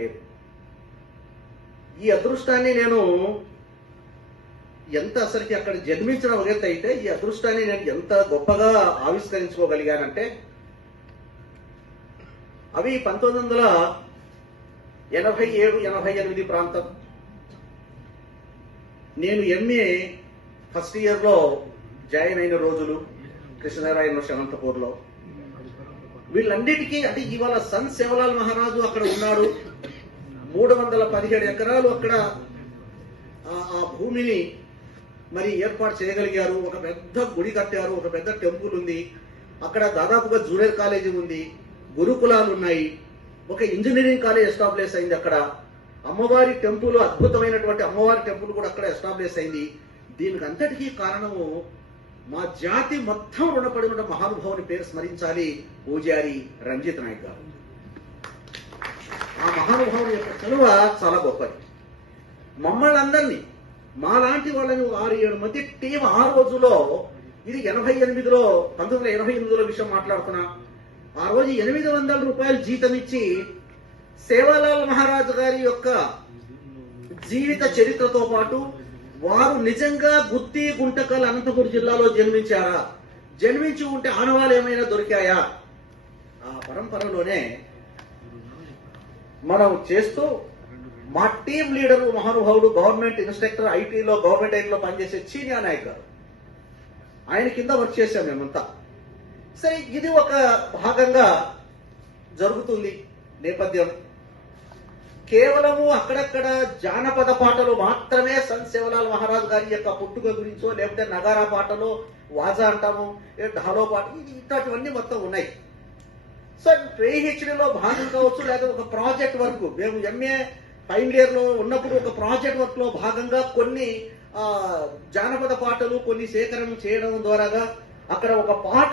లేదు. ఈ అదృష్టాన్ని నేను ఎంత అసలుకి అక్కడ జన్మించడం ఒక ఎత్తు అయితే, ఈ అదృష్టాన్ని నేను ఎంత గొప్పగా ఆవిష్కరించుకోగలిగానంటే, అవి 1987-88 ప్రాంతం. నేను ఎంఏ ఫస్ట్ ఇయర్లో జాయిన్ అయిన రోజులు కృష్ణదేవరాయ అనంతపూర్లో. వీళ్ళన్నిటికీ అంటే ఇవాళ సంత్ సేవలాల్ మహారాజు అక్కడ ఉన్నాడు. 317 ఎకరాలు అక్కడ ఆ భూమిని మరి ఏర్పాటు చేయగలిగారు. ఒక పెద్ద గుడి కట్టారు, ఒక పెద్ద టెంపుల్ ఉంది అక్కడ. దాదాపుగా జూనియర్ కాలేజీ ఉంది, గురుకులాలు ఉన్నాయి, ఒక ఇంజనీరింగ్ కాలేజ్ ఎస్టాబ్లిష్ అయింది అక్కడ. అమ్మవారి టెంపుల్, అద్భుతమైనటువంటి అమ్మవారి టెంపుల్ కూడా అక్కడ ఎస్టాబ్లిష్ అయింది. దీనికి అంతటికీ కారణము మా జాతి మొత్తం రుణపడి ఉన్న మహానుభావుని పేరు స్మరించాలి, పూజారి రంజిత్ నాయక్ గారు. ఆ మహానుభావుని యొక్క చలువ చాలా గొప్పది. మమ్మల్ని అందరినీ, మాలాంటి వాళ్ళని 6-7 మంది టీం ఆ రోజులో, ఇది 1988లో విషయం మాట్లాడుతున్నా. ఆ రోజు 800 రూపాయలు జీతం ఇచ్చి సేవాలాల్ మహారాజు గారి యొక్క జీవిత చరిత్రతో పాటు వారు నిజంగా గుత్తి గుంటకల్ అనంతపురం జిల్లాలో జన్మించారా, జన్మించి ఉంటే ఆనవాళ్ళు ఏమైనా దొరికాయా, ఆ పరంపరలోనే మనం చేస్తూ మా టీం లీడరు మహానుభావుడు గవర్నమెంట్ ఇన్స్ట్రక్టర్ ఐటీలో గవర్నమెంట్ ఐటీలో పనిచేసే చీనియా నాయక్ గారు, ఆయన కింద వర్క్ చేశాం మేమంతా. సరే, ఇది ఒక భాగంగా జరుగుతుంది నేపథ్యం. కేవలము అక్కడక్కడ జానపద పాటలు మాత్రమే సంత్ సేవలాల్ మహారాజు గారి యొక్క పుట్టుక గురించో, లేకపోతే నగారా పాటలో వాజా అంటాము, ఢాలో పాట, ఇట్లాంటివన్నీ మొత్తం ఉన్నాయి. సో PhDలో భాగం కావచ్చు, లేదా ఒక ప్రాజెక్ట్ వర్క్, మేము ఎంఏ ఫైనల్ ఇయర్ లో ఉన్నప్పుడు ఒక ప్రాజెక్ట్ వర్క్ లో భాగంగా కొన్ని జానపద పాటలు కొన్ని సేకరణ చేయడం ద్వారాగా అక్కడ ఒక పాట,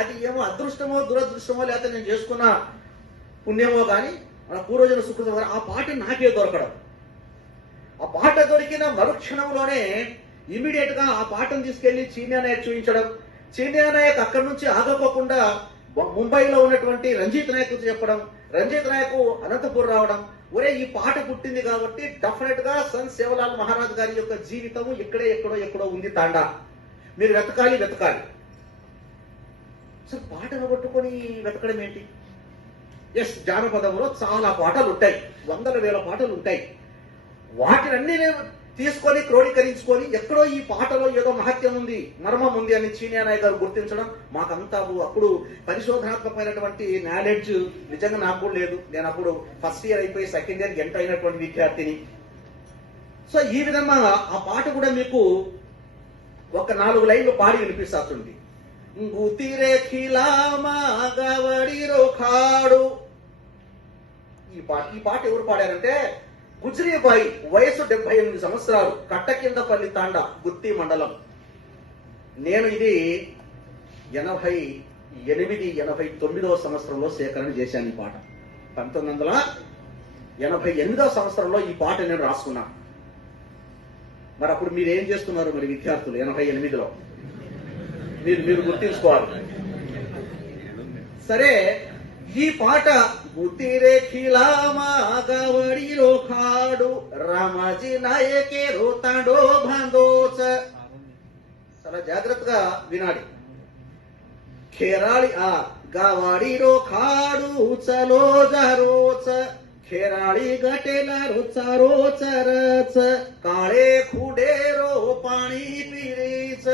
అది ఏమో అదృష్టమో దురదృష్టమో లేకపోతే నేను చేసుకున్న పుణ్యమో కానీ మన పూర్వజన సుకృతం, ఆ పాట నాకే దొరకడం. ఆ పాట దొరికిన మరుక్షణంలోనే ఇమీడియట్ గా ఆ పాటను తీసుకెళ్లి చీనియా నాయక్ చూపించడం. చీనియా నాయక్ అక్కడి నుంచి ఆగకోకుండా ముంబైలో ఉన్నటువంటి రంజిత్ నాయక్ చెప్పడం, రంజిత్ నాయక్ అనంతపూర్ రావడం. ఒరే, ఈ పాట పుట్టింది కాబట్టి డెఫినెట్ గా సంత్ సేవలాల్ మహారాజ్ గారి యొక్క జీవితము ఇక్కడే ఎక్కడో ఉంది తాండా, మీరు వెతకాలి. అసలు పాటను పట్టుకొని వెతకడం ఏంటి? ఎస్, జానపదంలో చాలా పాటలు ఉంటాయి, 100,000 పాటలు ఉంటాయి. వాటినన్నీ తీసుకొని క్రోడీకరించుకొని ఎక్కడో ఈ పాటలో ఏదో మహత్యం ఉంది, మర్మం ఉంది అని చీనియా నాయక్ గారు గుర్తించడం. మాకంతా అప్పుడు పరిశోధనాత్మకమైనటువంటి నాలెడ్జ్ నిజంగా నాకు కూడా లేదు. నేను అప్పుడు ఫస్ట్ ఇయర్ అయిపోయి సెకండ్ ఇయర్ ఎంటర్ అయినటువంటి విద్యార్థిని. సో ఈ విధంగా ఆ పాట కూడా మీకు ఒక 4 లైన్లు పాడి వినిపిస్తుంది. గుతిరే ఖిలామా గవడి రోఖాడు. ఈ పాట ఎవరు పాడారంటే గుజ్రీబాయి, వయసు 78 సంవత్సరాలు, కట్టకిందపల్లి తాండా, గుత్తి మండలం. నేను ఇది 88-89వ సంవత్సరంలో సేకరణ చేశాను. ఈ పాట 1988వ సంవత్సరంలో ఈ పాట నేను రాసుకున్నాను. మరి అప్పుడు మీరు ఏం చేస్తున్నారు మరి విద్యార్థులు? 88లో మీరు గుర్తించుకోవాలి. సరే, ఈ పాట గుతిరే ఖిలామా గవడి రోఖాడు రామాజీ నాయకే రోతాడో బాందోచ. చాలా జాగ్రత్తగా వినాలి. ఖేరాళి గవడి రోఖాడు చలో జరోచ ఖేరాళి గటేలా రోచ రచ కాళే ఖుడేరో పాణి పీరీచ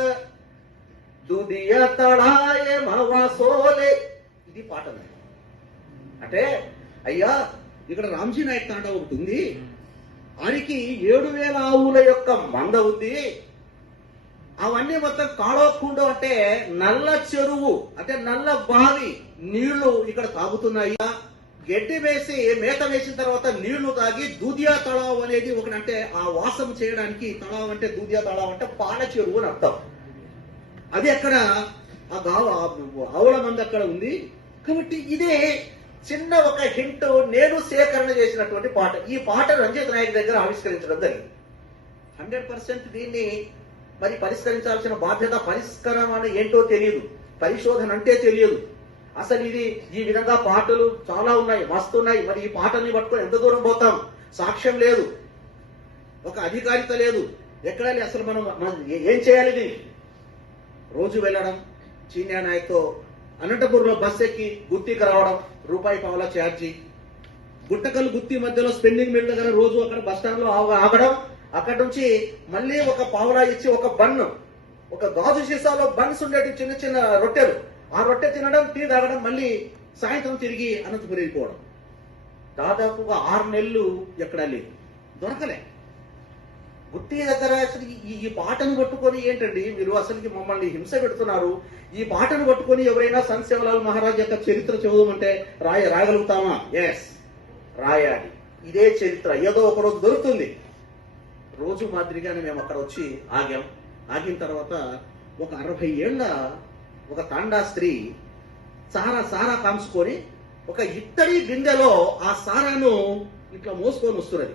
దుదియ తడాయ మవాసోలే. ఇది పాట. అంటే అయ్యా, ఇక్కడ రామ్జీ నాయక్ తాండా ఒకటి ఉంది, ఆయనకి 7,000 ఆవుల యొక్క మంద ఉంది. అవన్నీ మొత్తం కాళోకుండం అంటే నల్ల చెరువు, అంటే నల్ల బావి నీళ్లు ఇక్కడ తాగుతున్నాయి. గడ్డి వేసి మేత వేసిన తర్వాత నీళ్లు తాగి దూదియా తళావ్ అనేది ఒకటి, అంటే ఆ వాసం చేయడానికి తళావ్ అంటే దూదియా తళావ్ అంటే పాల చెరువు అని అర్థం. అది అక్కడ ఆ ఆవుల మంది అక్కడ ఉంది. కాబట్టి ఇదే చిన్న ఒక హింట్, నేను సేకరణ చేసినటువంటి పాట. ఈ పాట రంజిత్ నాయక్ దగ్గర ఆవిష్కరించడం జరిగింది. 100% దీన్ని మరి పరిష్కరించాల్సిన బాధ్యత, పరిష్కారం అని ఏంటో తెలియదు, పరిశోధన అంటే తెలియదు. అసలు ఇది ఈ విధంగా పాటలు చాలా ఉన్నాయి, మస్తు ఉన్నాయి. మరి ఈ పాటల్ని పట్టుకొని ఎంత దూరం పోతాం? సాక్ష్యం లేదు, ఒక అధికారిత లేదు, ఎక్కడ లేదు. అసలు మనం ఏం చేయాలి? ఇది రోజు వెళ్ళడం, చీన్యా నాయక్తో అనంతపూర్లో బస్ ఎక్కి గుత్తికి రావడం, ₹1 ఛార్జీ, గుట్టకల్ గుత్తి మధ్యలో స్పెండింగ్ మిల్ దగ్గర రోజు అక్కడ బస్ స్టాండ్ లో ఆగడం, అక్కడ నుంచి మళ్ళీ ₹1 ఇచ్చి ఒక బన్ను, ఒక గాజు సీసాలో బన్స్ ఉండేటి చిన్న చిన్న రొట్టెలు, ఆ రొట్టె తినడం, టీ తాగడం, మళ్ళీ సాయంత్రం తిరిగి అనంతపురం వెళ్ళిపోవడం. దాదాపుగా 6 నెలలు ఎక్కడా లేదు, దొరకలే. గుత్తి దగ్గర అసలు ఈ పాటను పట్టుకొని ఏంటండి మీరు అసలుకి మమ్మల్ని హింస పెడుతున్నారు? ఈ పాటను పట్టుకొని ఎవరైనా సంత్ సేవలాల్ మహారాజ్ యొక్క చరిత్ర చదవమంటే రాయగలుగుతామా? ఎస్, రాయాలి. ఇదే చరిత్ర ఏదో ఒక రోజు దొరుకుతుంది. రోజు మాదిరిగానే మేము అక్కడ వచ్చి ఆగిన తర్వాత ఒక 60 ఏళ్ల ఒక తాండా స్త్రీ సారా కాంచుకొని ఒక ఇత్తడి గింజలో ఆ సారాను ఇట్లా మోసుకొని వస్తున్నది.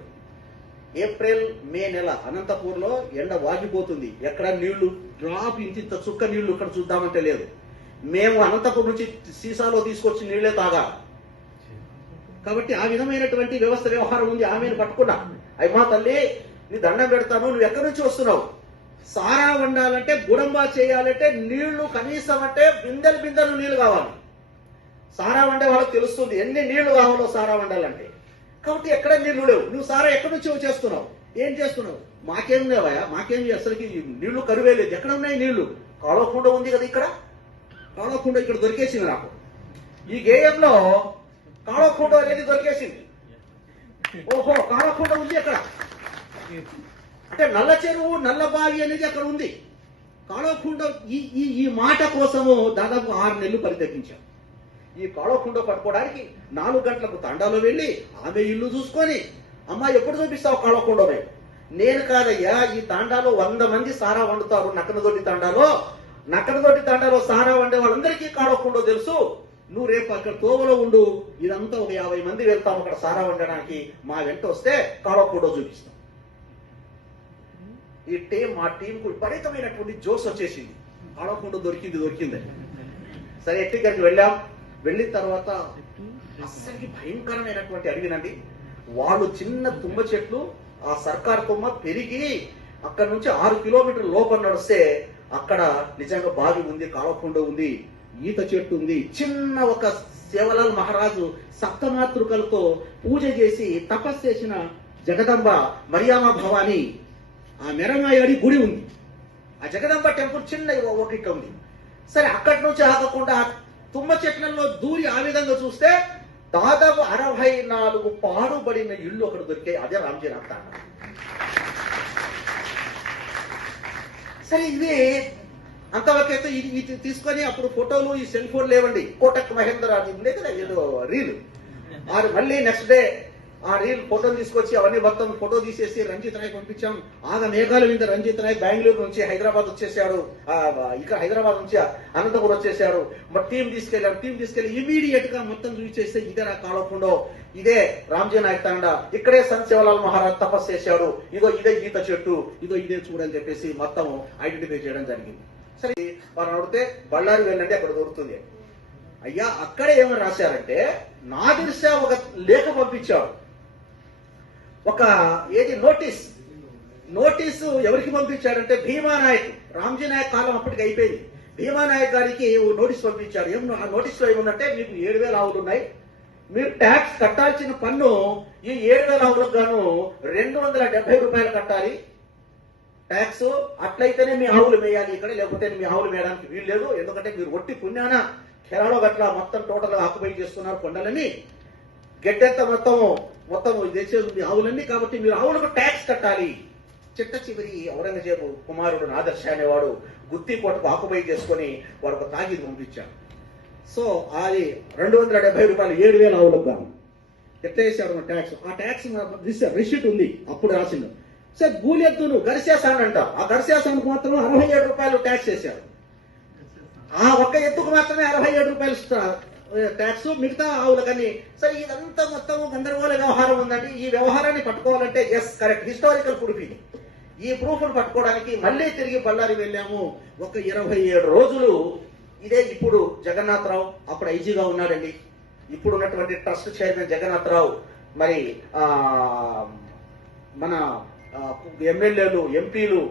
ఏప్రిల్ మే నెల అనంతపూర్లో ఎండ వాగిపోతుంది, ఎక్కడ నీళ్లు డ్రాప్ ఇంత చుక్క నీళ్లు ఇక్కడ చూద్దామంటే లేదు. మేము అనంతపూర్ నుంచి సీసాలో తీసుకొచ్చి నీళ్లే తాగాలి. కాబట్టి ఆ విధమైనటువంటి వ్యవహారం ఉంది. ఆమెను పట్టుకున్నా, అయ్యమా తల్లి నీ దండం పెడతాను, నువ్వు ఎక్కడి నుంచి వస్తున్నావు? సారా వండాలంటే, గుడంబా చేయాలంటే నీళ్లు కనీసం అంటే బిందెలు నీళ్లు కావాలి. సారా వండే వాళ్ళకి తెలుస్తుంది ఎన్ని నీళ్లు కావాలో సారా వండాలంటే. కాబట్టి ఎక్కడ నీళ్లు లేవు, నువ్వు సారా ఎక్కడి నుంచి చేస్తున్నావు? ఏం చేస్తున్నావు? మాకేం లేవయా, మాకేం అసలుకి నీళ్లు కరువే లేదు. ఎక్కడ ఉన్నాయి నీళ్లు? కాలువకుండ ఉంది కదా ఇక్కడ, కాలువకుండ ఇక్కడ దొరికేసింది నాకు. ఈ గేయంలో కాలువకుండ అనేది దొరికేసింది. ఓహో, కాలువకుండ ఉంది అక్కడ అంటే నల్ల చెరువు, నల్ల బావి అనేది అక్కడ ఉంది. కాలువకుండ ఈ మాట కోసము దాదాపు 6 నెలలు పరితపించాం. ఈ కాలువకుండ పట్టుకోవడానికి 4 గంటలకు తాండాలో వెళ్ళి ఆమె ఇల్లు చూసుకొని, అమ్మా ఎప్పుడు చూపిస్తావు కాలువకుండ? నేను కాదయ్యా, ఈ తాండాలో 100 మంది సారా వండుతారు. నక్కనదొడ్డి తాండాలో సారా వండే వాళ్ళందరికీ కాలువకుండ తెలుసు. నువ్వు రేపు అక్కడ తోవలో ఉండు, ఇదంతా ఒక 50 మంది వెళ్తాం అక్కడ సారా వండడానికి, మా వెంట వస్తే కాలువకుండ చూపిస్తాం. మా టీంకు విపరీతమైనటువంటి జోస్ వచ్చేసింది. కాలువకుండ దొరికింది. సరే ఎట్టికరికి వెళ్ళిన తర్వాత అస్సలకి భయంకరమైనటువంటి అడవినండి. వాళ్ళు చిన్న తుమ్మ చెట్లు, ఆ సర్కార్ తుమ్మ పెరిగి అక్కడ నుంచి 6 కిలోమీటర్ల లోపల నడిస్తే అక్కడ నిజంగా బావి ఉంది, కాలువకుండ ఉంది, ఈత చెట్టు ఉంది. చిన్న ఒక సేవలాల్ మహారాజు సప్తమాతృకలతో పూజ చేసి తపస్సు చేసిన జగదంబ మరియామా భవాని, ఆ మెరమాయడి గుడి ఉంది. ఆ జగదంబ టెంపుల్ చిన్న ఒకటి ఉంది. సరే అక్కడి నుంచి ఆగకుండా తుమ్మ చెట్లలో దూరి ఆ విధంగా చూస్తే దాదాపు 64 పాడుబడిన ఇళ్ళు అక్కడ దొరికాయి. అదే రామ్జీ నాథ్ తాండా. సరే ఇది అంతవరకైతే ఇది తీసుకొని అప్పుడు ఫోటోలు, ఈ సెల్ ఫోన్ లేవండి. కోటక్ మహేందర్ అది ఉండే కదా ఏదో రీల్, మళ్ళీ నెక్స్ట్ డే ఆ రీల్ ఫోటోలు తీసుకొచ్చి అవన్నీ మొత్తం ఫోటో తీసేసి రంజిత్ నాయక్ పంపించాం. మేఘాల మీద రంజిత్ నాయక్ బెంగళూరు నుంచి హైదరాబాద్ వచ్చేసాడు, ఇక్కడ హైదరాబాద్ నుంచి అనంతపురం వచ్చేసాడు. మరి టీం తీసుకెళ్లి ఇమీడియట్ గా మొత్తం చూసేస్తే ఇదే కాలువకుండ, ఇదే రామ్జీ నాయక్ తాండా, ఇక్కడే సంత్ సేవలాల్ మహారాజ్ తపస్సు చేశాడు, ఇదే ఈత చెట్టు, ఇదే చూడని చెప్పేసి మొత్తం ఐడెంటిఫై చేయడం జరిగింది. సరే వారు అడిగితే బళ్ళారి వెళ్ళండి అక్కడ దొరుకుతుంది. అయ్యా అక్కడే ఏమని రాశారంటే, నాదిర్ షా ఒక లేఖ పంపించాడు, ఒక నోటీసు ఎవరికి పంపించాడంటే భీమానాయక్. రామ్జీ నాయక్ కాలం అప్పటికి అయిపోయింది. భీమానాయక్ గారికి నోటీస్ పంపించాడు. ఆ నోటీస్ లో ఏముందంటే, మీకు 7,000 ఆవులు ఉన్నాయి, మీరు ట్యాక్స్ కట్టాల్సిన పన్ను ఈ 7,000 ఆవులకు గాను ₹270 కట్టాలి ట్యాక్స్. అట్లయితేనే మీ ఆవులు మేయాలి ఇక్కడ, లేకపోతే మీ ఆవులు మేయడానికి వీలు లేదు. ఎందుకంటే మీరు ఒట్టి పుణ్యాన కేరళలో గట్ల మొత్తం టోటల్ గా ఆక్యుపై చేస్తున్నారు కొండలని, గడ్డంతా మొత్తం దేశం ఆవులన్నీ, కాబట్టి మీరు ఆవులకు ట్యాక్స్ కట్టాలి. చిట్ట చివరి ఔరంగజేబు కుమారుడు నాదర్ షా అనేవాడు గుత్తి కోటకు ఆక్యుపై చేసుకుని వాడు ఒక తాగీదు పంపించాడు. సో అది ₹270 7,000 ఆవులకు గాను ఎట్లా వేసాడు ట్యాక్స్. ఆ ట్యాక్స్ రిసిట్ ఉంది అప్పుడు రాసిండు. సార్ గూలెత్తును గరిసేసానంట, ఆ గరిసేసానికి మాత్రం ₹67 ట్యాక్స్ వేశారు. ఆ ఒక్క ఎత్తుకు మాత్రమే ₹67 ట్యాక్స్, మిగతా ఆవులకని. సరే ఇదంతా మొత్తం గందరగోళ వ్యవహారం ఉందండి. ఈ వ్యవహారాన్ని పట్టుకోవాలంటే ఎస్ కరెక్ట్ హిస్టారికల్ ప్రూఫ్ ఇది. ఈ ప్రూఫ్ను పట్టుకోవడానికి మళ్ళీ తిరిగి బళ్ళారి వెళ్ళాము. ఒక 27 రోజులు ఇదే ఇప్పుడు జగన్నాథరావు అప్పుడు ఐజీగా ఉన్నాడండి. ఇప్పుడు ఉన్నటువంటి ట్రస్ట్ చైర్మన్ జగన్నాథరావు మరి మన ఎమ్మెల్యేలు, ఎంపీలు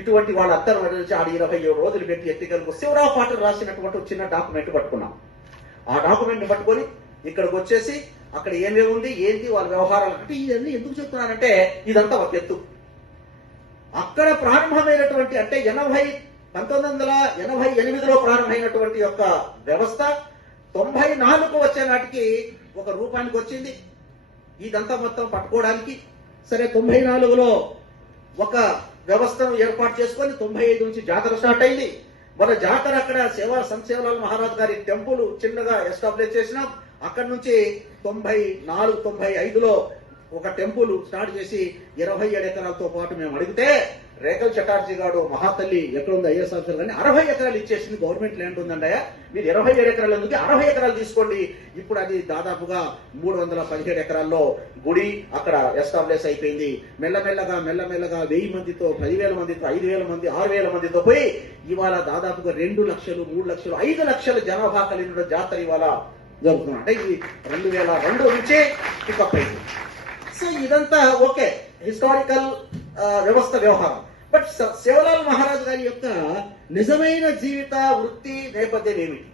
ఇటువంటి వాళ్ళందరూ ఆడ 27 రోజులు పెట్టి ఎన్నికలకు శివరావు పాటలు రాసినటువంటి చిన్న డాక్యుమెంట్ పట్టుకున్నాం. ఆ డాక్యుమెంట్ పట్టుకొని ఇక్కడికి వచ్చేసి అక్కడ ఏమేమి ఉంది, ఏంటి వాళ్ళ వ్యవహారాలు అంటే ఇవన్నీ ఎందుకు చెప్తున్నానంటే ఇదంతా ఒక ఎత్తు. అక్కడ ప్రారంభమైనటువంటి అంటే 1988లో ప్రారంభమైనటువంటి యొక్క వ్యవస్థ 94కు వచ్చే నాటికి ఒక రూపానికి వచ్చింది. ఇదంతా మొత్తం పట్టుకోవడానికి సరే 94లో ఒక వ్యవస్థను ఏర్పాటు చేసుకొని 95 నుంచి జాతర స్టార్ట్ అయింది. మన జాతర అక్కడ సంతసేవలాల్ మహారాజ్ గారి టెంపుల్ చిన్నగా ఎస్టాబ్లిష్ చేసినాం. అక్కడి నుంచి 94, 95లో ఒక టెంపుల్ స్టార్ట్ చేసి 27 ఎకరాలతో పాటు మేము అడిగితే రేఖల్ చటార్జీ గారు మహాతల్లి ఎక్కడ ఉంది ఐఎస్ ఆఫీసర్ కానీ 60 ఎకరాలు ఇచ్చేసింది. గవర్నమెంట్ ల్యాండ్ ఉందండయా, మీరు 27 ఎకరాలు ఎందుకు 60 ఎకరాలు తీసుకోండి. ఇప్పుడు అది దాదాపుగా 317 ఎకరాల్లో గుడి అక్కడ ఎస్టాబ్లిష్ అయిపోయింది. మెల్లమెల్లగా 1000 మందితో, 10,000 మందితో, 5,000 మంది, 6,000 మందితో పోయి ఇవాళ దాదాపుగా 2 లక్షలు, 3 లక్షలు, 5 లక్షల జనాభా కలిగిన జాతర ఇవాళ జరుగుతుంది. అంటే ఇది 2002 నుంచే పికప్ అయింది. సో ఇదంతా ఓకే హిస్టారికల్ వ్యవస్థ వ్యవహారం. బట్ సేవలాల్ మహారాజ్ గారి యొక్క నిజమైన జీవిత వృత్తి నేపథ్యం ఏమిటి?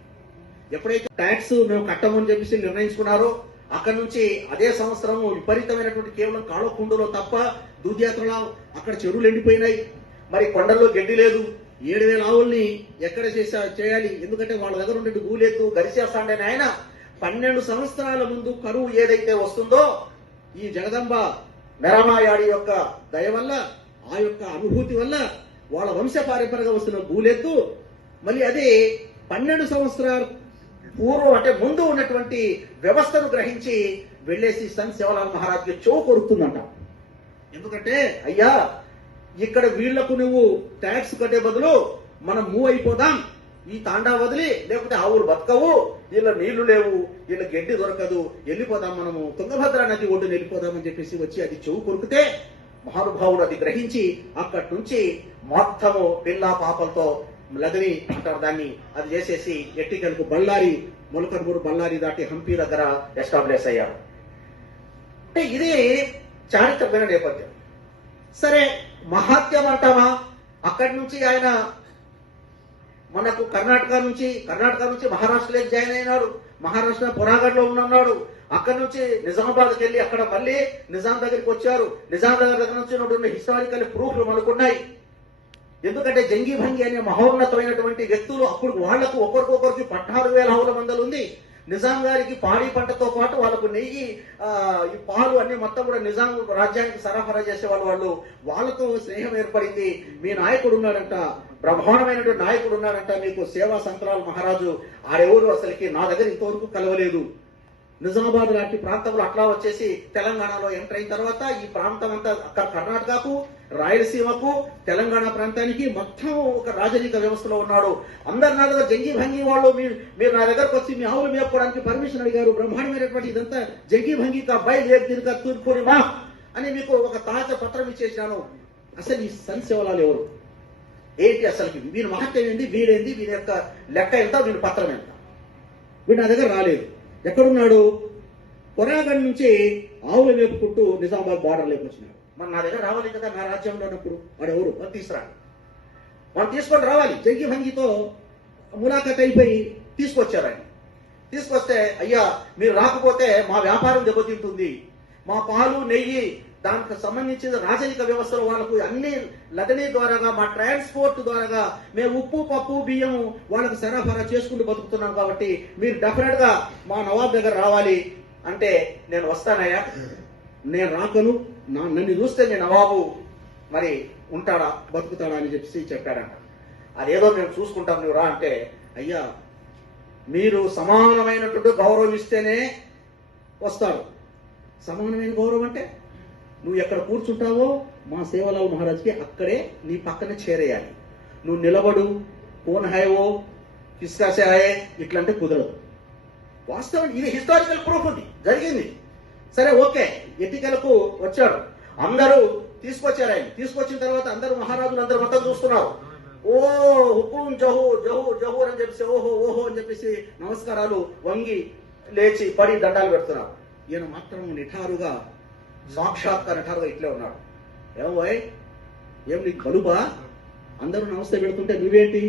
ఎప్పుడైతే ట్యాక్స్ మేము కట్టమని చెప్పేసి నిర్ణయించుకున్నారో అక్కడి నుంచి అదే సంవత్సరం విపరీతమైనటువంటి కేవలం కాళకుండులో తప్ప దూద్యాత్రలో అక్కడ చెరువులు ఎండిపోయినాయి. మరి కొండల్లో గడ్డి లేదు. 7,000 ఆవుల్ని ఎక్కడ చేయాలి? ఎందుకంటే వాళ్ళ దగ్గర ఉండే గూలెత్తు గరిచేస్తాండే ఆయన 12 సంవత్సరాల ముందు కరువు ఏదైతే వస్తుందో ఈ జగదంబ మెరామాయాడి యొక్క దయ వల్ల, ఆ యొక్క అనుభూతి వల్ల వాళ్ళ వంశపారంపర్యంగా వస్తున్న గూలెత్తు మళ్ళీ అది 12 సంవత్సరాల పూర్వం అంటే ముందు ఉన్నటువంటి వ్యవస్థను గ్రహించి వెళ్లేసి సంత్ సేవలాల్ మహారాజ్కి చెవు కొరుకుతుందంట. ఎందుకంటే అయ్యా ఇక్కడ వీళ్లకు నువ్వు ట్యాక్స్ కట్టే బదులు మనం మూవ్ అయిపోదాం, ఈ తాండా వదిలి, లేకపోతే ఆవులు బతకవు, వీళ్ళ నీళ్లు లేవు, వీళ్ళ గడ్డి దొరకదు, వెళ్ళిపోదాం, మనము తుంగభద్ర నది ఒడ్డున వెళ్ళిపోదామని చెప్పేసి వచ్చి అది చెవు కొరికితే మహానుభావుడు అది గ్రహించి అక్కడి నుంచి మొత్తము పిల్ల పాపలతో లగని అంటారు దాన్ని, అది చేసేసి ఎట్టికలకు బళ్ళారి, మొలకనూరు బళ్ళారి దాటి హంపి దగ్గర ఎస్టాబ్లిష్ అయ్యారు. అంటే ఇది చారిత్రమైన నేపథ్యం. సరే మహాత్యం అంటామా? అక్కడి నుంచి ఆయన మనకు కర్ణాటక నుంచి మహారాష్ట్రలోకి జాయిన్ అయినాడు. మహారాష్ట్ర పొరాగఢ్ లో ఉన్నాడు. అక్కడి నుంచి నిజామాబాద్కి వెళ్ళి అక్కడ మళ్ళీ నిజాం దగ్గరికి వచ్చారు. నిజాం దగ్గర నుంచి ఉన్న హిస్టారికల్ ప్రూఫ్లు మనకున్నాయి. ఎందుకంటే జంగీ భంగి అనే మహోన్నతమైనటువంటి వ్యక్తులు అప్పుడు వాళ్లకు ఒకరికొకరికి 16,000 ఆవుల మందలు ఉంది. నిజాం గారికి పాడి పంటతో పాటు వాళ్ళకు నెయ్యి, ఈ పాలు అన్ని మొత్తం కూడా నిజాం రాజ్యానికి సరఫరా చేసేవాళ్ళు. వాళ్ళతో స్నేహం ఏర్పడింది. మీ నాయకుడు ఉన్నాడంట, బ్రహ్మాండమైనటువంటి నాయకుడు ఉన్నాడంట మీకు, సేవా సంతలాల్ మహారాజు. ఆడెవరు అసలుకి నా దగ్గర ఇంతవరకు కలవలేదు. నిజామాబాద్ లాంటి ప్రాంతంలో అట్లా వచ్చేసి తెలంగాణలో ఎంటర్ అయిన తర్వాత ఈ ప్రాంతం అంతా అక్కడ కర్ణాటకకు, రాయలసీమకు, తెలంగాణ ప్రాంతానికి మొత్తం ఒక రాజనీక వ్యవస్థలో ఉన్నాడు. అందరు నా దగ్గర జంగీ భంగి వాళ్ళు మీరు నా దగ్గరకు వచ్చి మీ ఆవులు మేపుకోవడానికి పర్మిషన్ అడిగారు. బ్రహ్మాండమైనటువంటి ఇదంతా జంగీ భంగి కా బయలు ఏర్తిరిగా తూర్పునిమా అని మీకు ఒక తాజా పత్రం ఇచ్చేసినాను. అసలు ఈ సంత్ సేవలాల్ ఎవరు, ఏంటి అసలుకి, వీరి మహత్యం ఏంటి, వీడేంది, వీరి యొక్క లెక్క ఎంత, వీరి పత్రం ఎంత? వీడు నా దగ్గర రాలేదు. ఎక్కడున్నాడు? కొరాగఢ్ నుంచి ఆవులు మేపుకుంటూ నిజామాబాద్ బార్డర్ లోకి వచ్చినాడు. మరి నా దగ్గర రావాలి కదా, నా రాజ్యంలో ఉన్నప్పుడు. వాడు ఎవరు? వాళ్ళు తీసుకురాడు, వాళ్ళు తీసుకొని రావాలి. జంగి భంగితో ములాఖాత్ అయిపోయి తీసుకొచ్చారు. ఆయన తీసుకొస్తే అయ్యా మీరు రాకపోతే మా వ్యాపారం దెబ్బతింటుంది, మా పాలు నెయ్యి దానికి సంబంధించిన రాజనీక వ్యవస్థలో వాళ్ళకు అన్ని లగనీ ద్వారాగా, మా ట్రాన్స్పోర్ట్ ద్వారాగా మేము ఉప్పు పప్పు బియ్యము వాళ్ళకు సరఫరా చేసుకుంటూ బతుకుతున్నాం. కాబట్టి మీరు డెఫినెట్ గా మా నవాబ్ దగ్గర రావాలి అంటే నేను వస్తానయ్యా, నేను రాకను, నన్ను చూస్తే నేను నవాబు మరి ఉంటాడా బతుకుతాడా అని చెప్పాడంట. అదేదో మేము చూసుకుంటాం, నువ్వు రా అంటే, అయ్యా మీరు సమానమైనటువంటి గౌరవం ఇస్తేనే వస్తారు. సమానమైన గౌరవం అంటే నువ్వు ఎక్కడ కూర్చుంటావో మా సేవలాల్ మహారాజ్కి అక్కడే నీ పక్కనే చేరేయాలి. నువ్వు నిలబడు, కోన్ హాయవో కిస్కాసే హాయే ఇట్లంటే కుదరదు. వాస్తవం ఇది హిస్టారికల్ ప్రూఫ్, ఉంది, జరిగింది. సరే ఓకే, ఎన్నికలకు వచ్చాడు, అందరూ తీసుకొచ్చారు. ఆయన తీసుకొచ్చిన తర్వాత అందరూ మహారాజులు అందరూ మొత్తం చూస్తున్నారు. ఓ హుకుం జహూర్ జహూర్ జహూర్ అని చెప్పేసి ఓహో ఓహో అని చెప్పేసి నమస్కారాలు వంగి లేచి పడి దండాలు పెడుతున్నారు. ఈయన మాత్రం నిఠారుగా సాక్షాత్కార నిఠారుగా ఇట్లే ఉన్నాడు. ఏమోయ్ ఏం నీకు కలుపా? అందరూ నమస్తే పెడుతుంటే నువ్వేంటి,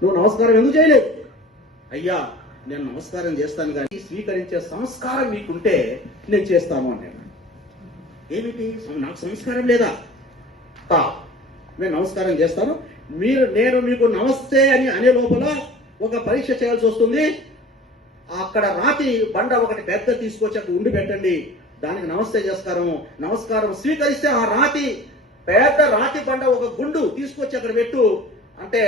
నువ్వు నమస్కారం ఎందుకు చేయలేదు? అయ్యా నేను నమస్కారం చేస్తాను కానీ స్వీకరించే సంస్కారం మీకుంటే నేను చేస్తాను అన్నాడు. ఏమిటి నాకు సంస్కారం లేదా? నేను నమస్కారం చేస్తాను, నేను మీకు నమస్తే అని అనే లోపల ఒక పరీక్ష చేయాల్సి వస్తుంది. అక్కడ రాతి బండ ఒకటి పెద్ద తీసుకొచ్చి అక్కడ ఉండి పెట్టండి, దానికి నమస్తే నమస్కారం స్వీకరిస్తే ఆ రాతి పెద్ద రాతి బండ ఒక గుండు తీసుకొచ్చి అక్కడ పెట్టు అంటే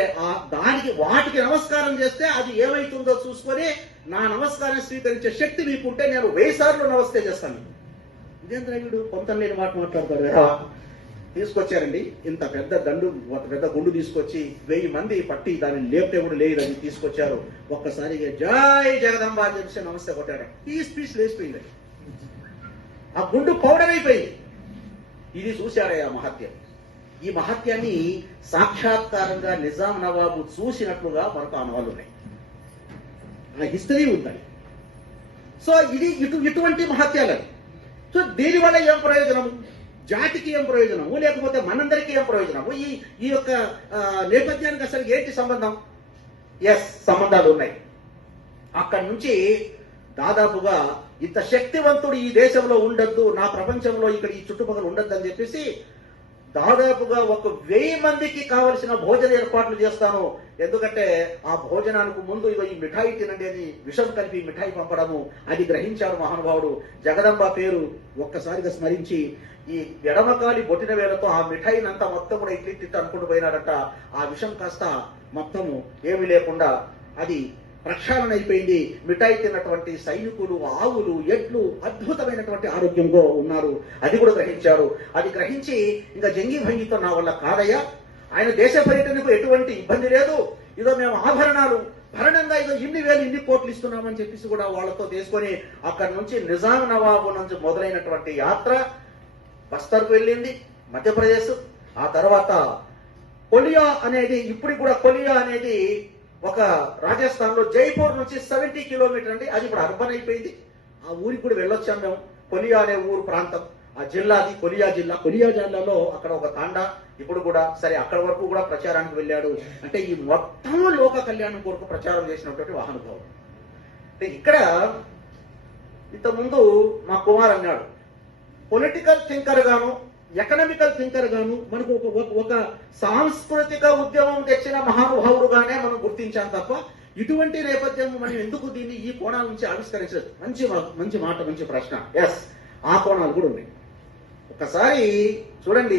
వాటికి నమస్కారం చేస్తే అది ఏమైతుందో చూసుకొని నా నమస్కారం స్వీకరించే శక్తి మీకుంటే నేను 1000 సార్లు నమస్తే చేస్తాను. ఇదేంద్ర వీడు కొంత లేని మాట మాట్లాడతాడు కదా. తీసుకొచ్చారండి ఇంత పెద్ద పెద్ద గుండు తీసుకొచ్చి 1000 మంది పట్టి దాన్ని లేపితే కూడా లేదు అని తీసుకొచ్చారు. ఒక్కసారిగా జై జగదంబ అని చెప్పి నమస్తే కొట్టాడు. పీస్ లేచిపోయింది, ఆ గుండు పౌడర్ అయిపోయింది. ఇది చూశారయ్యా మహత్యం. ఈ మహత్యాన్ని సాక్షాత్కారంగా నిజాం నవాబు చూసినట్లుగా మనకు అనుభవాలు ఉన్నాయి, ఆ హిస్టరీ ఉంటుంది. సో ఇది ఇటువంటి మహత్యాలని. సో దీనివల్ల ఏం ప్రయోజనము? జాతికి ఏం ప్రయోజనము, లేకపోతే మనందరికీ ఏం ప్రయోజనము? ఈ యొక్క నేపథ్యానికి అసలు ఏంటి సంబంధం? సంబంధాలు ఉన్నాయి. అక్కడి నుంచి దాదాపుగా ఇంత శక్తివంతుడు ఈ దేశంలో ఉండొద్దు, నా ప్రపంచంలో ఇక్కడ ఈ చుట్టుపక్కల ఉండొద్దు అని చెప్పేసి దాదాపుగా 1000 మందికి కావలసిన భోజన ఏర్పాట్లు చేస్తాను. ఎందుకంటే ఆ భోజనానికి ముందు ఈ మిఠాయి తినండి అని విషం కలిపి మిఠాయి పంపడము అది గ్రహించాడు మహానుభావుడు. జగదంబ పేరు ఒక్కసారిగా స్మరించి ఈ ఎడమకాలి బొట్టిన వేలతో ఆ మిఠాయినంతా మొత్తం కూడా ఇట్లిట్టు అనుకుంటూ పోయినాడట. ఆ విషం కాస్త మొత్తము ఏమీ లేకుండా అది ప్రక్షాళన అయిపోయింది. మిఠాయి తిన్నటువంటి సైనికులు, ఆవులు, ఎడ్లు అద్భుతమైనటువంటి ఆరోగ్యంగా ఉన్నారు. అది కూడా గ్రహించారు. అది గ్రహించి ఇంకా జంగి భంగితో నా వల్ల కాదయ్యా, ఆయన దేశ పర్యటనకు ఎటువంటి ఇబ్బంది లేదు, ఇదో మేము ఆభరణాలు భరణంగా ఇదో ఇన్ని కోట్లు ఇస్తున్నామని చెప్పేసి కూడా వాళ్ళతో తీసుకొని అక్కడి నుంచి నిజాం నవాబు నుంచి మొదలైనటువంటి యాత్ర బస్తర్కు వెళ్ళింది, మధ్యప్రదేశ్. ఆ తర్వాత కొలియా అనేది, ఇప్పుడు కూడా కొలియా అనేది ఒక రాజస్థాన్ లో జైపూర్ నుంచి 70 కిలోమీటర్ అండి. అది ఇప్పుడు అర్బన్ అయిపోయింది. ఆ ఊరికి కూడా వెళ్ళొచ్చాం మేము. కొలియా అనే ఊరు ప్రాంతం, ఆ జిల్లాది కొలియా జిల్లా. కొలియా జిల్లాలో అక్కడ ఒక తాండా ఇప్పుడు కూడా సరే అక్కడి వరకు కూడా ప్రచారానికి వెళ్ళాడు. అంటే ఈ మొత్తం లోక కళ్యాణం కొరకు ప్రచారం చేసినటువంటి మహానుభావుడు. అంటే ఇక్కడ ఇంతకుముందు మా కుమార్ అన్నాడు, పొలిటికల్ థింకర్ గాను ఎకనామికల్ థింకర్ గాను మనకు ఒక సాంస్కృతిక ఉద్యమం తెచ్చిన మహానుభావుడుగానే మనం గుర్తించాం తప్ప ఇటువంటి నేపథ్యం మనం ఎందుకు దీన్ని ఈ కోణాల నుంచి ఆవిష్కరించలేదు. మంచి మాట, మంచి ప్రశ్న. ఆ కోణాలు కూడా ఉన్నాయి. ఒకసారి చూడండి.